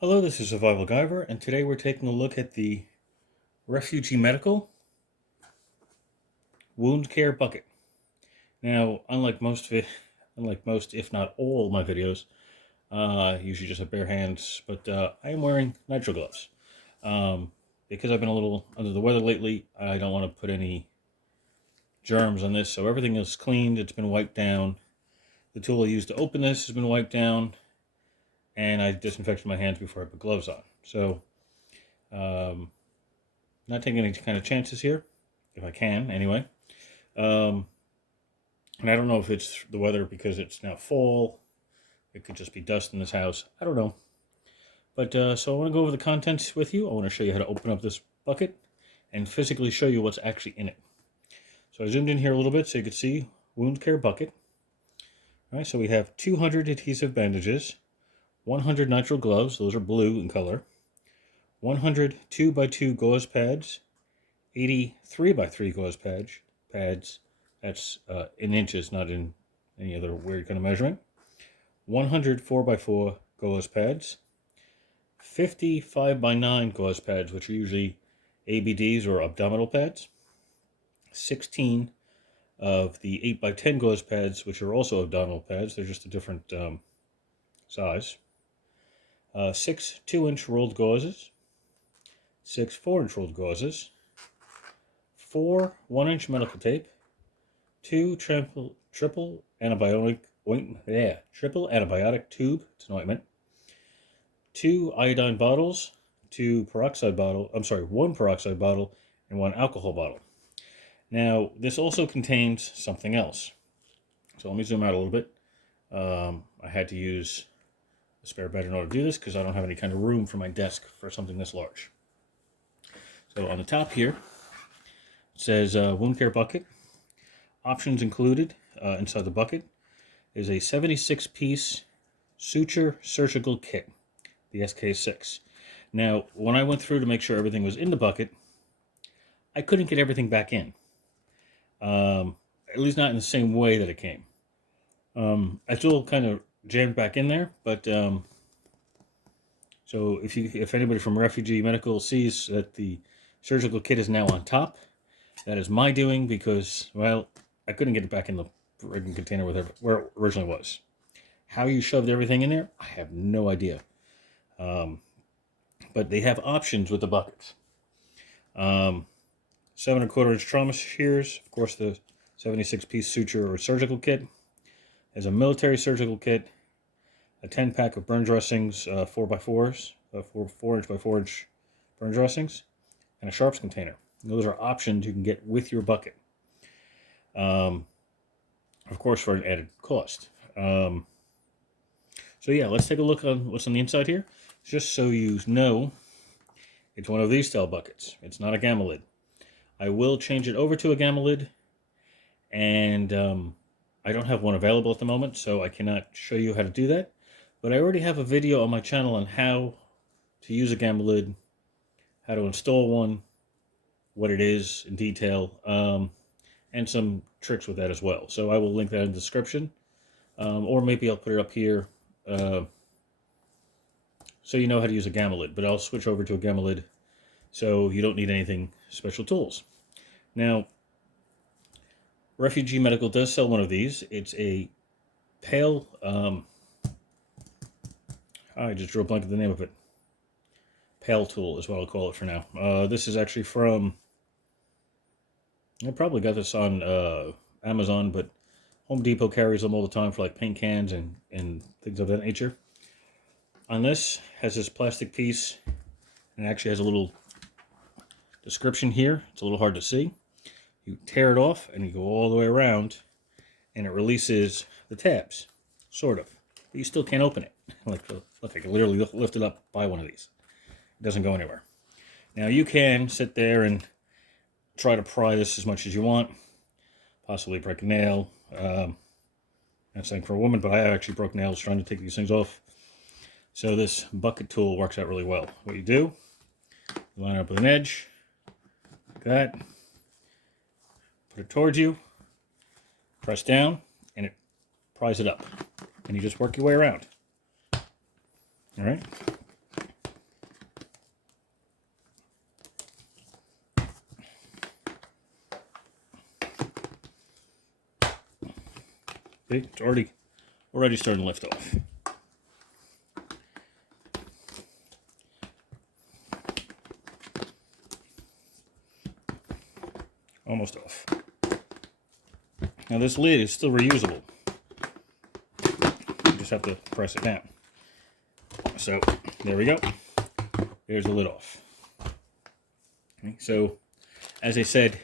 Hello, this is Survival-gyver, and today we're taking a look at the Refuge Medical Wound Care Bucket. Now, unlike most, if not all, my videos, I usually just have bare hands, but I am wearing nitrile gloves. Because I've been a little under the weather lately, I don't want to put any germs on this, so everything is cleaned, it's been wiped down. The tool I used to open this has been wiped down, and I disinfected my hands before I put gloves on. So, not taking any kind of chances here, if I can, anyway. And I don't know if it's the weather because it's now fall. It could just be dust in this house. I don't know. But so I want to go over the contents with you. I want to show you how to open up this bucket and physically show you what's actually in it. So I zoomed in here a little bit so you could see wound care bucket. All right, so we have 200 adhesive bandages, 100 nitrile gloves, those are blue in color, 100 2x2 gauze pads, 80 3x3 gauze pads, that's in inches, not in any other weird kind of measurement, 100 4x4 gauze pads, 50 5x9 gauze pads, which are usually ABDs or abdominal pads, 16 of the 8x10 gauze pads, which are also abdominal pads, they're just a different size, 6 2-inch rolled gauzes, 6 4-inch rolled gauzes, 4 1-inch medical tape, 2 triple antibiotic tube, it's an ointment, 2 iodine bottles, 1 peroxide bottle, and 1 alcohol bottle. Now, this also contains something else. So let me zoom out a little bit. I had to use a spare bed in order to do this because I don't have any kind of room for my desk for something this large. So on the top here, it says wound care bucket. Options included inside the bucket is a 76-piece suture surgical kit, the SK6. Now, when I went through to make sure everything was in the bucket, I couldn't get everything back in. At least not in the same way that it came. I still kind of jammed back in there, but so if anybody from Refuge Medical sees that the surgical kit is now on top, that is my doing because, well, I couldn't get it back in the friggin' container where it originally was. How you shoved everything in there, I have no idea. But they have options with the buckets. 7 1/4-inch trauma shears, of course, the 76-piece suture or surgical kit. There's a military surgical kit, a 10-pack of burn dressings, 4x4s, 4-inch by 4-inch burn dressings, and a sharps container. And those are options you can get with your bucket. Of course, for an added cost. So yeah, let's take a look on what's on the inside here. Just so you know, it's one of these style buckets. It's not a gamma lid. I will change it over to a gamma lid, and I don't have one available at the moment, so I cannot show you how to do that. But I already have a video on my channel on how to use a gamma lid, how to install one, what it is in detail, and some tricks with that as well. So I will link that in the description, or maybe I'll put it up here so you know how to use a gamma lid. But I'll switch over to a gamma lid so you don't need anything special tools. Now, Refuge Medical does sell one of these. It's a pale, I just drew a blank of the name of it. Pale tool is what I'll call it for now. This is actually from, I probably got this on Amazon, but Home Depot carries them all the time for like paint cans and things of that nature. On this, has this plastic piece, and it actually has a little description here. It's a little hard to see. You tear it off, and you go all the way around, and it releases the tabs, sort of. But you still can't open it. Look, I can literally lift it up, buy one of these. It doesn't go anywhere. Now, you can sit there and try to pry this as much as you want, possibly break a nail. That's saying for a woman, but I actually broke nails trying to take these things off. So this bucket tool works out really well. What you do, you line it up with an edge, like that, put it towards you, press down, and it pries it up. And you just work your way around. All right? See, it's already starting to lift off. Almost off. Now this lid is still reusable. You just have to press it down. So there we go. There's the lid off. Okay, so as I said,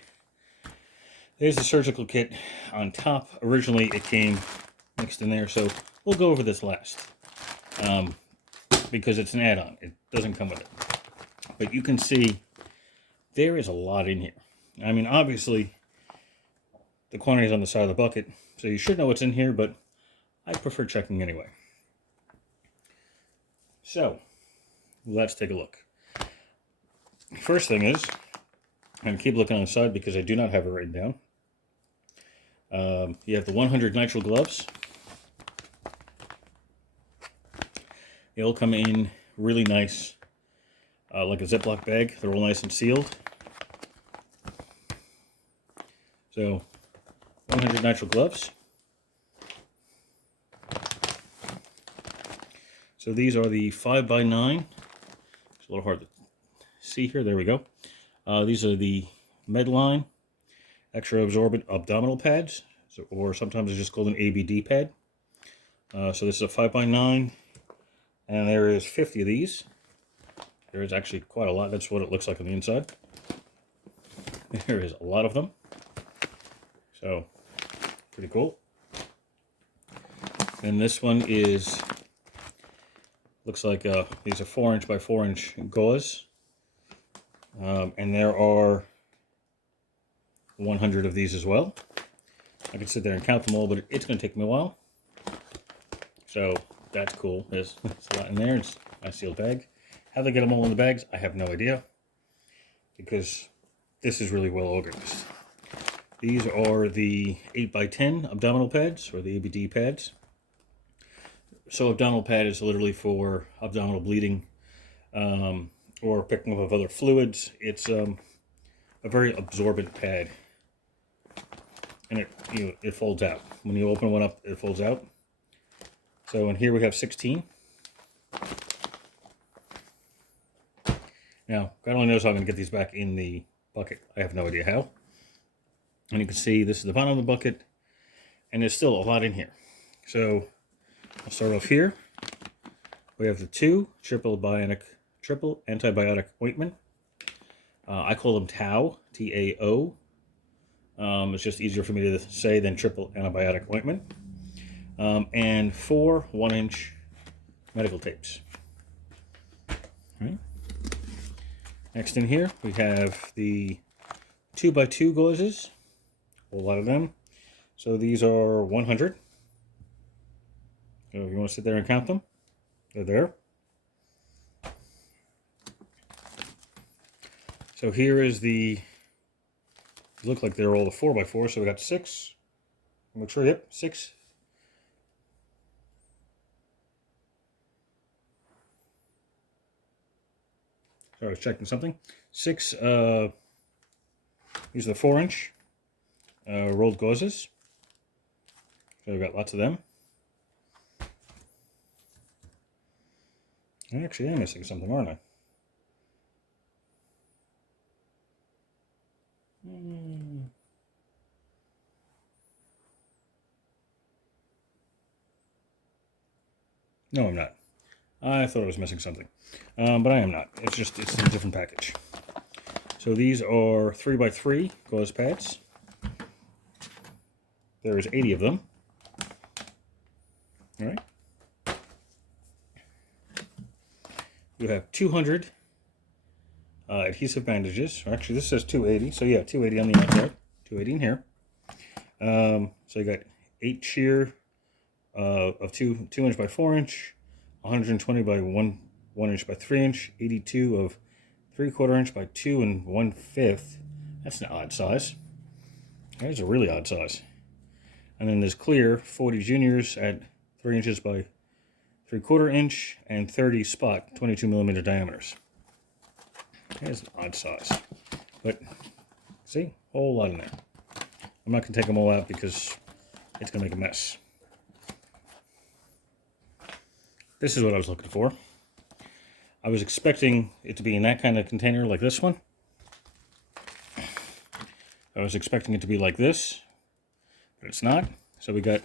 there's the surgical kit on top. Originally it came mixed in there, so we'll go over this last. Because it's an add-on. It doesn't come with it. But you can see there is a lot in here. I mean, obviously, the quantity is on the side of the bucket, so you should know what's in here, but I prefer checking anyway. So, let's take a look. First thing is, I'm going to keep looking on the side because I do not have it written down. You have the 100 nitrile gloves. They all come in really nice, like a Ziploc bag. They're all nice and sealed. So, 100 nitrile gloves. So these are the 5x9. It's a little hard to see here. There we go. These are the Medline extra absorbent abdominal pads, or sometimes it's just called an ABD pad. So this is a 5x9, and there is 50 of these. There is actually quite a lot. That's what it looks like on the inside. There is a lot of them. So, pretty cool. And this one is, looks like these are 4" by 4" gauze. And there are 100 of these as well. I could sit there and count them all, but it's going to take me a while. So, that's cool. There's a lot in there. It's a nice sealed bag. How they get them all in the bags, I have no idea. Because this is really well organized. These are the 8x10 abdominal pads, or the ABD pads. So abdominal pad is literally for abdominal bleeding, or picking up of other fluids. It's a very absorbent pad, and it folds out. When you open one up, it folds out. So in here we have 16. Now, God only knows how I'm going to get these back in the bucket. I have no idea how. And you can see this is the bottom of the bucket, and there's still a lot in here. So I'll start off here. We have the 2 triple antibiotic ointment. I call them TAO, T-A-O. It's just easier for me to say than triple antibiotic ointment. And 4 1-inch medical tapes. All right. Next in here, we have the 2x2 gauzes. A lot of them. So these are 100. So if you want to sit there and count them, they're there. So here is the, look like they're all the 4x4, so we got 6. Make sure, yep, 6. Sorry, I was checking something. 6, these are the 4-inch rolled gauzes. So we've got lots of them. I actually am missing something, aren't I? No, I'm not. I thought I was missing something. But I am not. It's a different package. So these are 3x3 gauze pads. There's 80 of them. All right. You have 200 adhesive bandages. Actually, this says 280. So yeah, 280 on the outside, 280 in here. So you got 8 shear of 2" by 4", 120 by 1" by 3", 82 of 3/4 inch by 2 1/5. That's an odd size. That is a really odd size. And then there's clear 40 juniors at 3 inches by 3/4 inch and 30 spot 22mm diameters. That is an odd size. But see, a whole lot in there. I'm not going to take them all out because it's going to make a mess. this is what I was looking for. I was expecting it to be in that kind of container like this one. I was expecting it to be like this, but it's not. So we got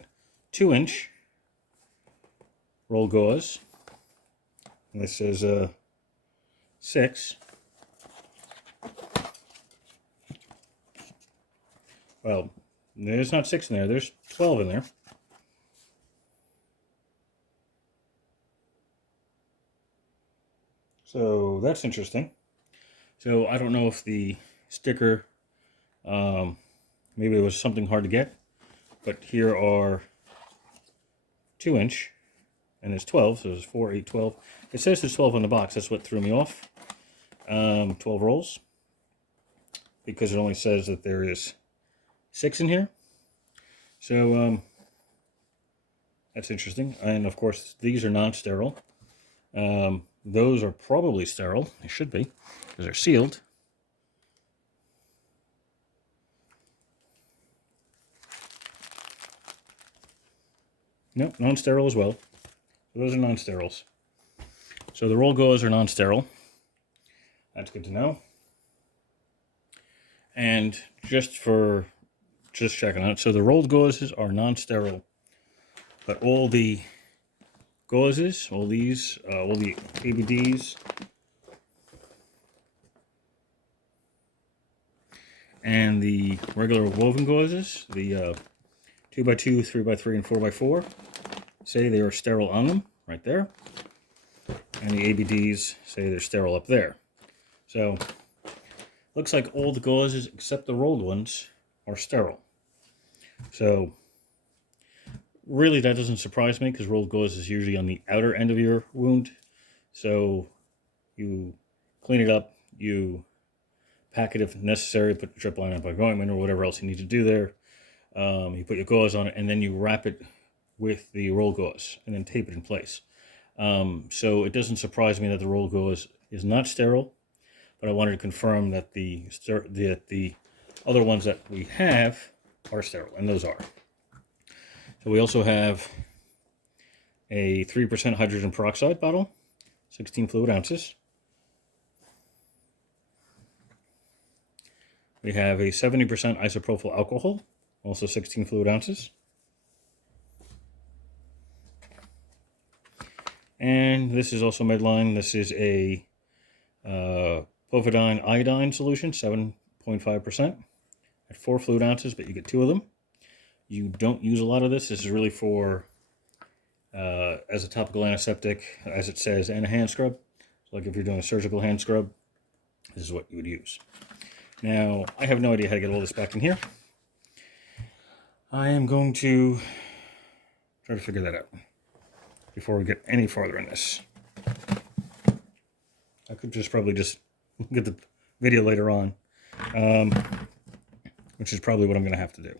2-inch roll gauze. And this is 6. Well, there's not 6 in there. There's 12 in there. So that's interesting. So I don't know if the sticker, maybe it was something hard to get, but here are 2-inch, and there's 12, so there's 4, 8, 12. It says there's 12 on the box. That's what threw me off. 12 rolls, because it only says that there is 6 in here. So that's interesting. And of course, these are non-sterile. Those are probably sterile. They should be, because they're sealed. Nope, non-sterile as well. So those are non-steriles. So the roll gauze are non-sterile. That's good to know. And just checking out, so the rolled gauzes are non-sterile, but all the gauzes, all the ABDs, and the regular woven gauzes, the 2x2, 3x3, and 4x4, say they are sterile on them, right there. And the ABDs say they're sterile up there. So, looks like all the gauzes except the rolled ones are sterile. So, really that doesn't surprise me, because rolled gauze is usually on the outer end of your wound. So, you clean it up, you pack it if necessary, put the drip line up by ointment or whatever else you need to do there. You put your gauze on it, and then you wrap it with the roll gauze, and then tape it in place. So it doesn't surprise me that the roll gauze is not sterile, but I wanted to confirm that the other ones that we have are sterile, and those are. So we also have a 3% hydrogen peroxide bottle, 16 fluid ounces. We have a 70% isopropyl alcohol, also 16 fluid ounces. And this is also Medline. This is a povidone iodine solution, 7.5% at 4 fluid ounces, but you get 2 of them. You don't use a lot of this. This is really for as a topical antiseptic, as it says, and a hand scrub. So like if you're doing a surgical hand scrub, this is what you would use. Now, I have no idea how to get all this back in here. I am going to try to figure that out before we get any farther in this. I could probably just get the video later on, which is probably what I'm going to have to do.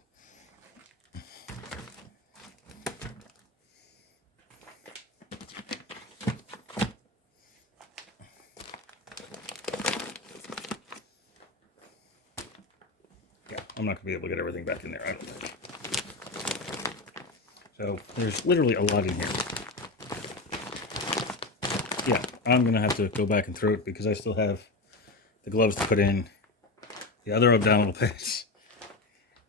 Yeah, I'm not going to be able to get everything back in there, I don't think. So there's literally a lot in here. Yeah, I'm going to have to go back and throw it, because I still have the gloves to put in, the other abdominal pads,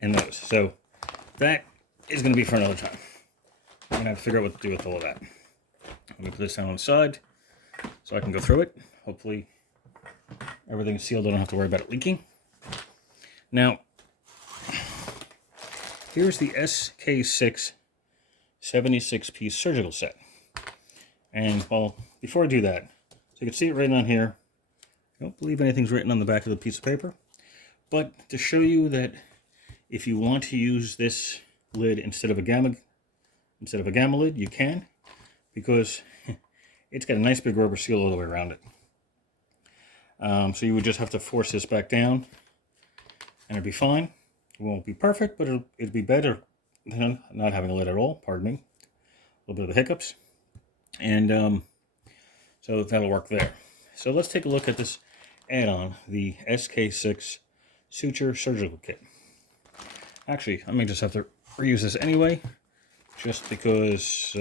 and those. So that is going to be for another time. I'm going to have to figure out what to do with all of that. Let me put this down on the side so I can go through it. Hopefully everything's sealed. I don't have to worry about it leaking. Now, here's the SK6 76-piece surgical set. And, well, before I do that, so you can see it written on here. I don't believe anything's written on the back of the piece of paper. But to show you that if you want to use this lid instead of a gamma lid, you can, because it's got a nice big rubber seal all the way around it. So you would just have to force this back down, and it'd be fine. It won't be perfect, but it'd be better than not having a lid at all. Pardon me. A little bit of the hiccups. And so that'll work there. So let's take a look at this add-on, the SK6 Suture Surgical Kit. Actually, I may just have to reuse this anyway, just because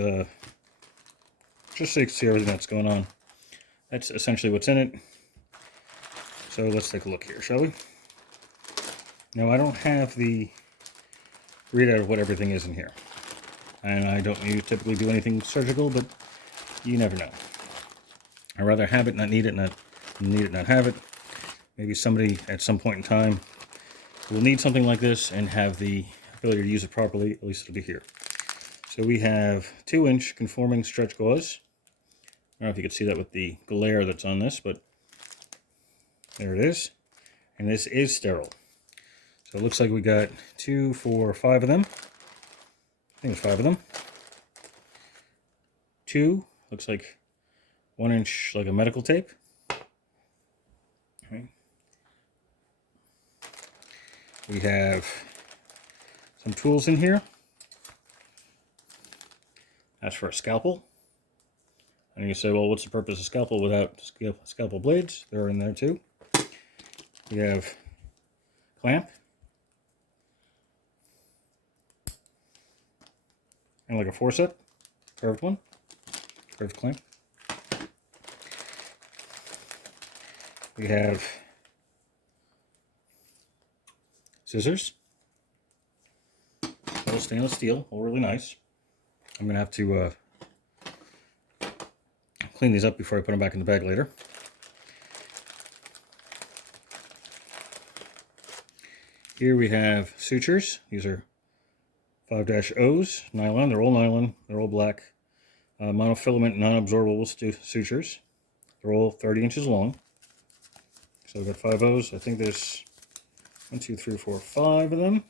just so you can see everything that's going on. That's essentially what's in it. So let's take a look here, shall we? Now, I don't have the readout of what everything is in here. And I don't typically do anything surgical, but you never know. I'd rather have it, not need it, not need it, not have it. Maybe somebody at some point in time will need something like this and have the ability to use it properly. At least it'll be here. So we have 2-inch conforming stretch gauze. I don't know if you can see that with the glare that's on this, but there it is. And this is sterile. So it looks like we got 2, 4, 5 of them. I think it's 5 of them. 2, looks like 1-inch, like a medical tape. Okay. We have some tools in here. That's for a scalpel. And you say, well, what's the purpose of a scalpel without scalpel blades? They're in there too. We have clamp. And like a forceps, curved one, curved clamp. We have scissors, all stainless steel, all really nice. I'm gonna have to clean these up before I put them back in the bag later. Here we have sutures. These are 5-O's, nylon. They're all nylon. They're all black. Monofilament, non-absorbable sutures. They're all 30 inches long. So we've got 5-O's. I think there's 1, 2, 3, 4, 5 of them.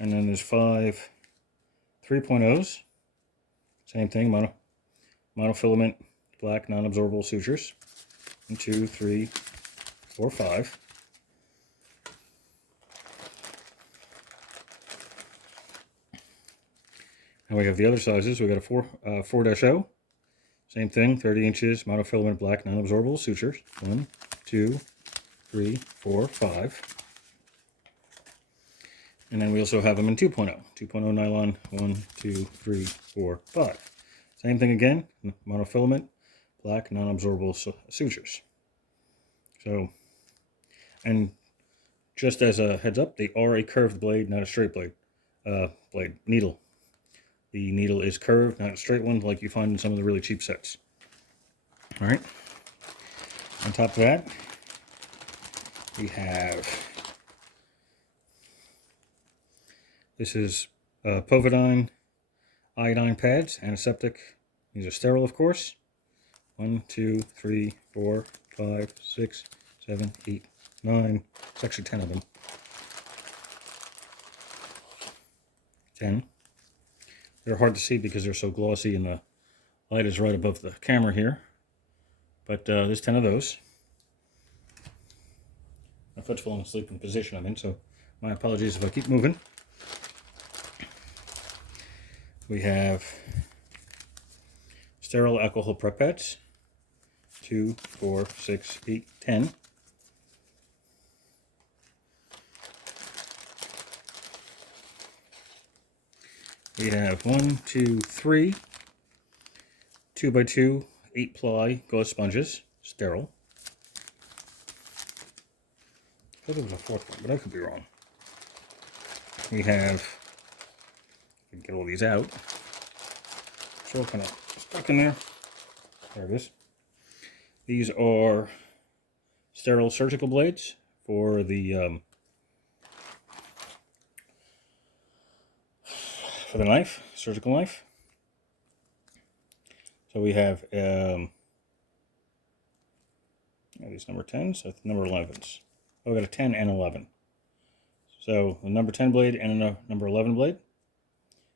And then there's 5 3.0's. Same thing, monofilament, black, non-absorbable sutures. 1, 2, 3, 4, 5. And we have the other sizes. We got a 4-O. Same thing, 30 inches, monofilament, black, non-absorbable sutures. 1, 2, 3, 4, 5. And then we also have them in 2.0. 2.0 nylon, 1, 2, 3, 4, 5. Same thing again, monofilament, black, non-absorbable sutures. So, and just as a heads up, they are a curved blade, not a straight blade. Needle. The needle is curved, not a straight one like you find in some of the really cheap sets. All right. On top of that, we have, this is povidone iodine pads, antiseptic. These are sterile, of course. 1, 2, 3, 4, 5, 6, 7, 8, 9. It's actually 10 of them. 10. They're hard to see because they're so glossy and the light is right above the camera here. But there's 10 of those. My foot's falling asleep in the position I'm in, so my apologies if I keep moving. We have sterile alcohol prep pads. 2, 4, 6, 8, 10. We have 1, 2, 3 2x2 8-ply gauze sponges, sterile. I thought there was a 4th one, but I could be wrong. We have, get all these out. It's all kind of stuck in there. There it is. These are sterile surgical blades for the knife, surgical knife. So we have these number 10s, so number 11s. Oh, we got a 10 and 11. So a number 10 blade and a number 11 blade.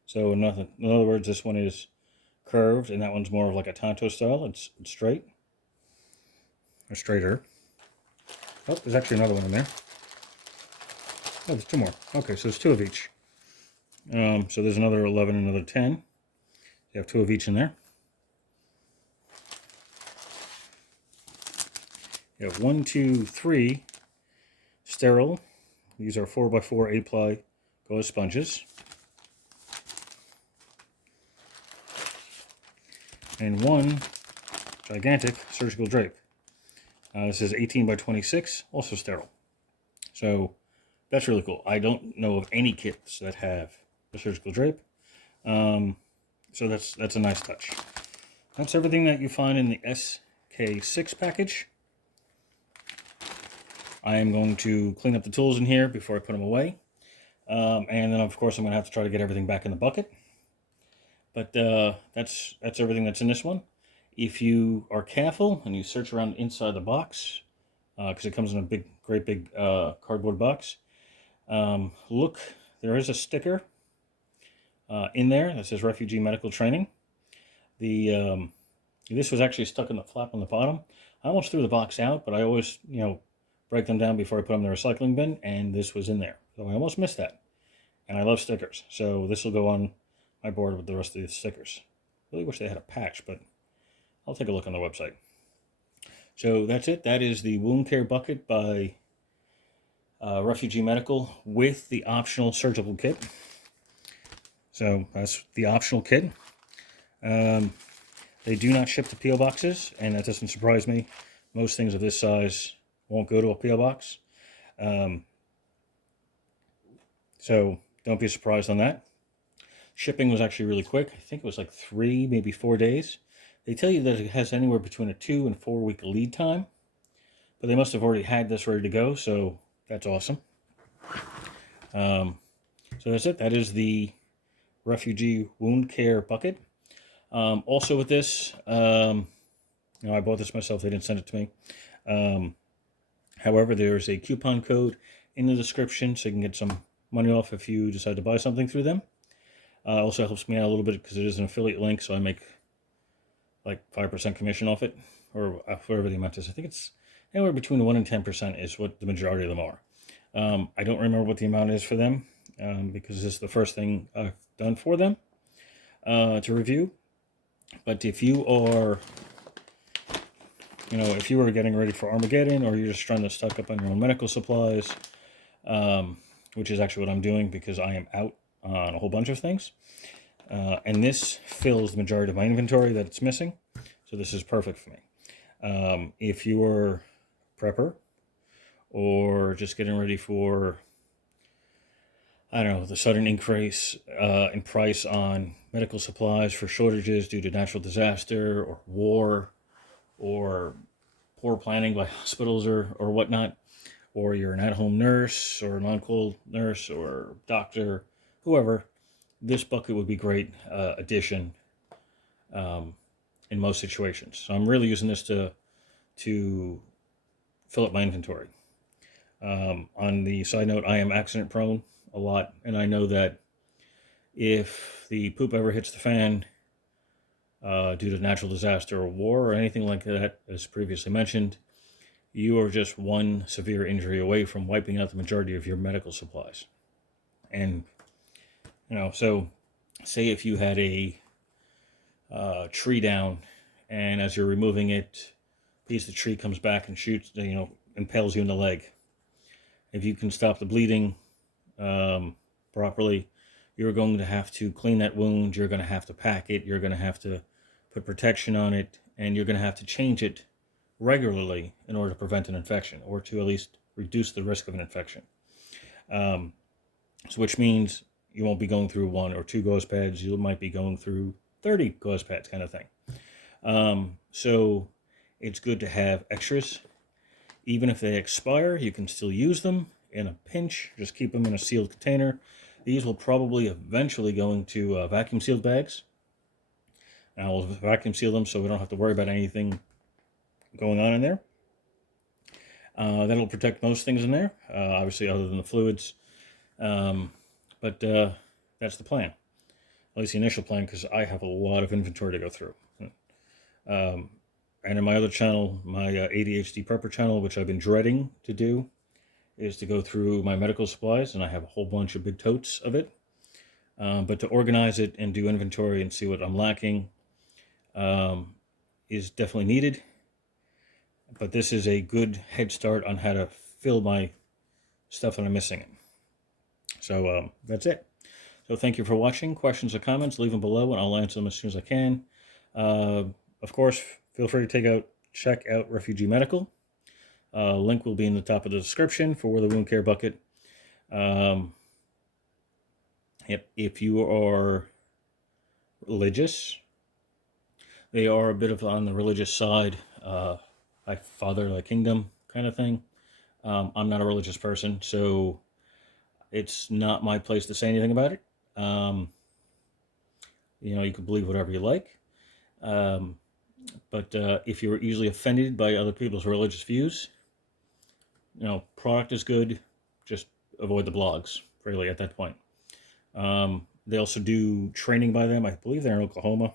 So in other words, this one is curved and that one's more of like a tanto style. It's straight. Or straighter. Oh, there's actually another one in there. Oh, there's 2 more. Okay, so there's 2 of each. So there's another 11 and another 10. You have 2 of each in there. You have 1, 2, 3 sterile. These are 4x4 8-ply gauze sponges. and one gigantic surgical drape. This is 18 by 26, also sterile. So that's really cool. I don't know of any kits that have a surgical drape. So that's a nice touch. That's everything that you find in the SK6 package. I am going to clean up the tools in here before I put them away. And then, of course, I'm going to have to try to get everything back in the bucket. But that's everything that's in this one. If you are careful and you search around inside the box, because it comes in a great big cardboard box, look, there is a sticker in there that says Refuge Medical Training. This was actually stuck in the flap on the bottom. I almost threw the box out, but I always, break them down before I put them in the recycling bin, and this was in there. So I almost missed that. And I love stickers, so this will go on my board with the rest of the stickers. Really wish they had a patch, but I'll take a look on the website. So that's it. That is the wound care bucket by Refuge Medical with the optional surgical kit. So that's the optional kit. They do not ship to P.O. boxes, and that doesn't surprise me. Most things of this size won't go to a P.O. box. So don't be surprised on that. Shipping was actually really quick. I think it was like 3, maybe 4 days. They tell you that it has anywhere between a 2 and 4 week lead time, but they must have already had this ready to go, so that's awesome. So that's it. That is the Refuge Wound Care Bucket. Also with this, I bought this myself. They didn't send it to me. However, there's a coupon code in the description, so you can get some money off if you decide to buy something through them. Also helps me out a little bit because it is an affiliate link, so I make like 5% commission off it, or whatever the amount is. I think it's anywhere between 1 and 10% is what the majority of them are. I don't remember what the amount is for them because this is the first thing I've done for them to review. But if you are, if you were getting ready for Armageddon, or you're just trying to stock up on your own medical supplies, which is actually what I'm doing because I am out on a whole bunch of things. And this fills the majority of my inventory that it's missing. So this is perfect for me. If you're a prepper or just getting ready for, the sudden increase in price on medical supplies for shortages due to natural disaster or war or poor planning by hospitals or whatnot, or you're an at-home nurse or an on-call nurse or doctor, whoever, this bucket would be great addition in most situations. So I'm really using this to fill up my inventory. On the side note, I am accident prone a lot, and I know that if the poop ever hits the fan due to natural disaster or war or anything like that, as previously mentioned, you are just one severe injury away from wiping out the majority of your medical supplies. And so say if you had a tree down, and as you're removing it, a piece of the tree comes back and shoots, impales you in the leg. If you can stop the bleeding properly, you're going to have to clean that wound, you're going to have to pack it, you're going to have to put protection on it, and you're going to have to change it regularly in order to prevent an infection, or to at least reduce the risk of an infection. So which means you won't be going through 1 or 2 gauze pads, you might be going through 30 gauze pads kind of thing. So it's good to have extras. Even if they expire, you can still use them in a pinch. Just keep them in a sealed container. These will probably eventually go into vacuum sealed bags. Now we'll vacuum seal them so we don't have to worry about anything going on in there. That'll protect most things in there, obviously other than the fluids. But that's the plan. At least the initial plan, because I have a lot of inventory to go through. And in my other channel, my ADHD Prepper channel, which I've been dreading to do, is to go through my medical supplies, and I have a whole bunch of big totes of it. But to organize it and do inventory and see what I'm lacking is definitely needed. But this is a good head start on how to fill my stuff that I'm missing. So that's it. So thank you for watching. Questions or comments, leave them below, and I'll answer them as soon as I can. Of course, feel free to check out Refuge Medical. Link will be in the top of the description for the wound care bucket. Yep, if you are religious, they are a bit of on the religious side, like Father, like Kingdom kind of thing. I'm not a religious person, so it's not my place to say anything about it. You can believe whatever you like. But if you're easily offended by other people's religious views, product is good. Just avoid the blogs, really, at that point. They also do training by them. I believe they're in Oklahoma.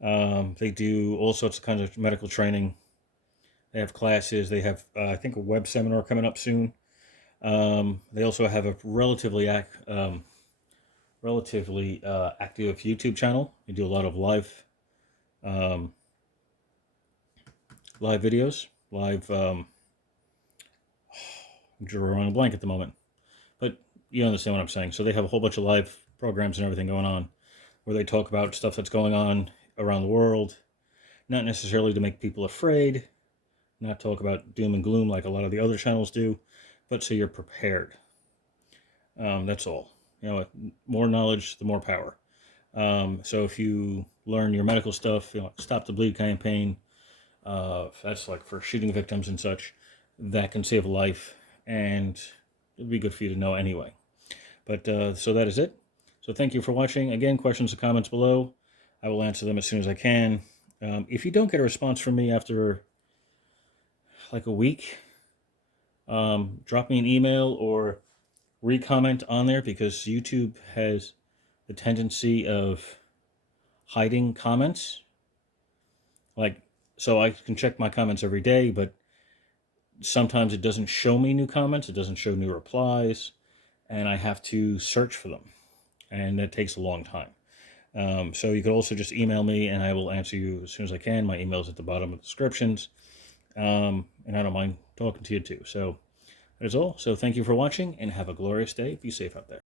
They do all sorts of kinds of medical training. They have classes. They have, I think, a web seminar coming up soon. They also have a relatively active YouTube channel. They do a lot of live videos, I'm drawing a blank at the moment, but you understand what I'm saying. So they have a whole bunch of live programs and everything going on where they talk about stuff that's going on around the world, not necessarily to make people afraid, not talk about doom and gloom like a lot of the other channels do, but so you're prepared. That's all. More knowledge, the more power. So if you learn your medical stuff, Stop the Bleed campaign, that's like for shooting victims and such, that can save a life, and it'd be good for you to know anyway. But so that is it. So thank you for watching. Again, questions or comments below. I will answer them as soon as I can. If you don't get a response from me after like a week, drop me an email or re-comment on there, because YouTube has the tendency of hiding comments. So I can check my comments every day, but sometimes it doesn't show me new comments. It doesn't show new replies, and I have to search for them, and that takes a long time. So you could also just email me, and I will answer you as soon as I can. My email is at the bottom of the descriptions, and I don't mind talking to you too. So that's all. So thank you for watching, and have a glorious day. Be safe out there.